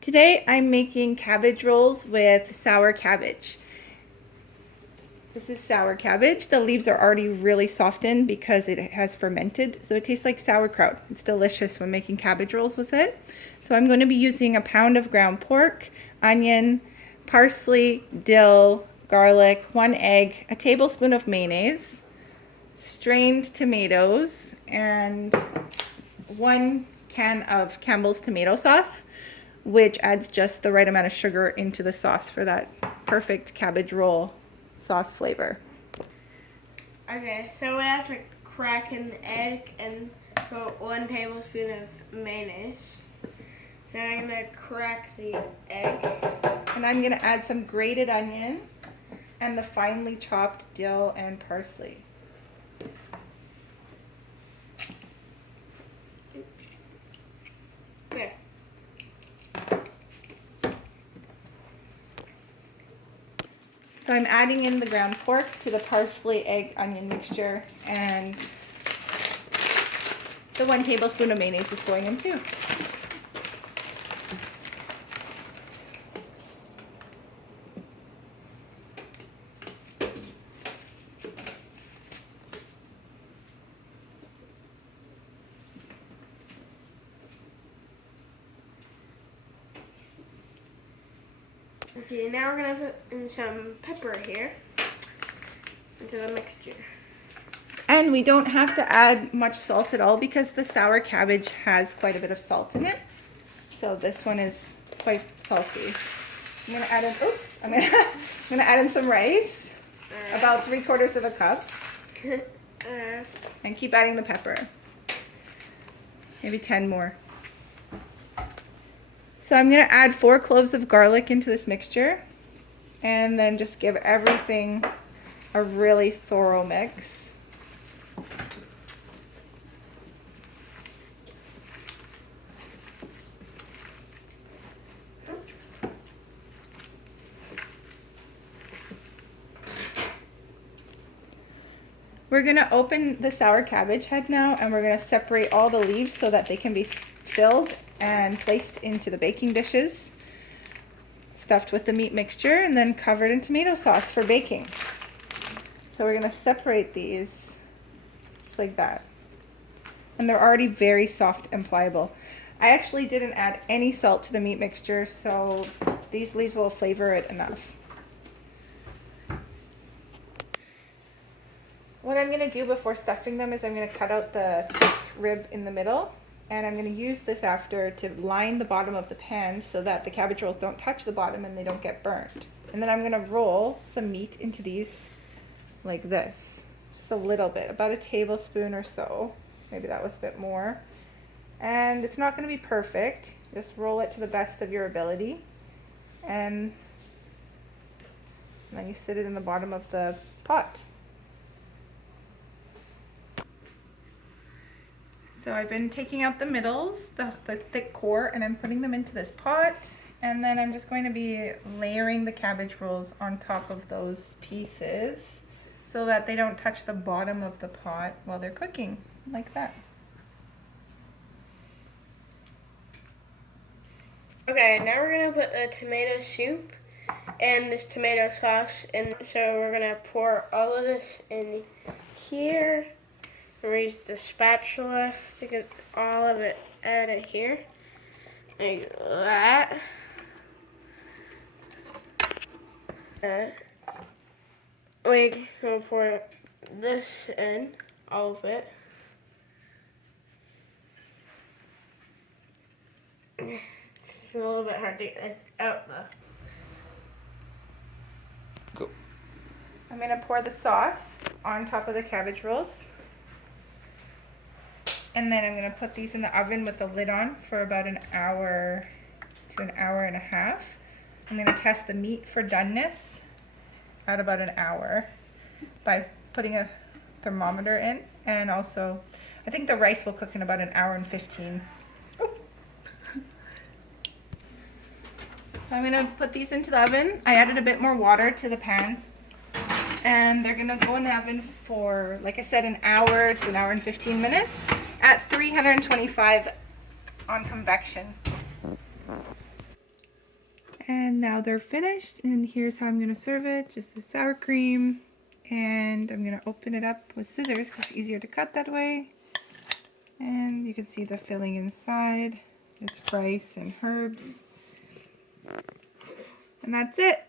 Today I'm making cabbage rolls with sour cabbage. This is sour cabbage. The leaves are already really softened because it has fermented, so it tastes like sauerkraut. It's delicious when making cabbage rolls with it. So I'm going to be using a pound of ground pork, onion, parsley, dill, garlic, 1 egg, a tablespoon of mayonnaise, strained tomatoes, and 1 can of Campbell's tomato sauce, which adds just the right amount of sugar into the sauce for that perfect cabbage roll sauce flavor. Okay, so we have to crack an egg and put 1 tablespoon of mayonnaise. Now I'm going to crack the egg. And I'm going to add some grated onion and the finely chopped dill and parsley. There. So I'm adding in the ground pork to the parsley, egg, onion mixture, and the 1 tablespoon of mayonnaise is going in too. Okay, now we're going to put in some pepper here into the mixture. And we don't have to add much salt at all because the sour cabbage has quite a bit of salt in it. So this one is quite salty. I'm gonna add in, I'm gonna add in some rice, about 3/4 of a cup, and keep adding the pepper. Maybe 10 more. So I'm gonna add 4 cloves of garlic into this mixture, and then just give everything a really thorough mix. We're gonna open the sour cabbage head now, and we're gonna separate all the leaves so that they can be filled and placed into the baking dishes, stuffed with the meat mixture, and then covered in tomato sauce for baking. So we're gonna separate these just like that. And they're already very soft and pliable. I actually didn't add any salt to the meat mixture, so these leaves will flavor it enough. What I'm going to do before stuffing them is I'm going to cut out the thick rib in the middle, and I'm going to use this after to line the bottom of the pan so that the cabbage rolls don't touch the bottom and they don't get burnt. And then I'm going to roll some meat into these like this, just a little bit, about a tablespoon or so. Maybe that was a bit more. And it's not going to be perfect. Just roll it to the best of your ability, and then you sit it in the bottom of the pot. So I've been taking out the middles, the thick core, and I'm putting them into this pot. And then I'm just going to be layering the cabbage rolls on top of those pieces so that they don't touch the bottom of the pot while they're cooking, like that. Okay, now we're going to put the tomato soup and this tomato sauce, and so we're going to pour all of this in here. Use the spatula to get all of it out of here, like that. We will pour this in, all of it. It's a little bit hard to get this out though. Go. I'm going to pour the sauce on top of the cabbage rolls. And then I'm going to put these in the oven with the lid on for about an hour to an hour and a half. I'm going to test the meat for doneness at about an hour by putting a thermometer in, and also I think the rice will cook in about an hour and 15. Oh. So I'm going to put these into the oven. I added a bit more water to the pans, and they're going to go in the oven for, like I said, an hour to an hour and 15 minutes at 325 on convection. And now they're finished, and here's how I'm going to serve it. Just the sour cream, and I'm going to open it up with scissors because it's easier to cut that way. And you can see the filling inside. It's rice and herbs. And that's it.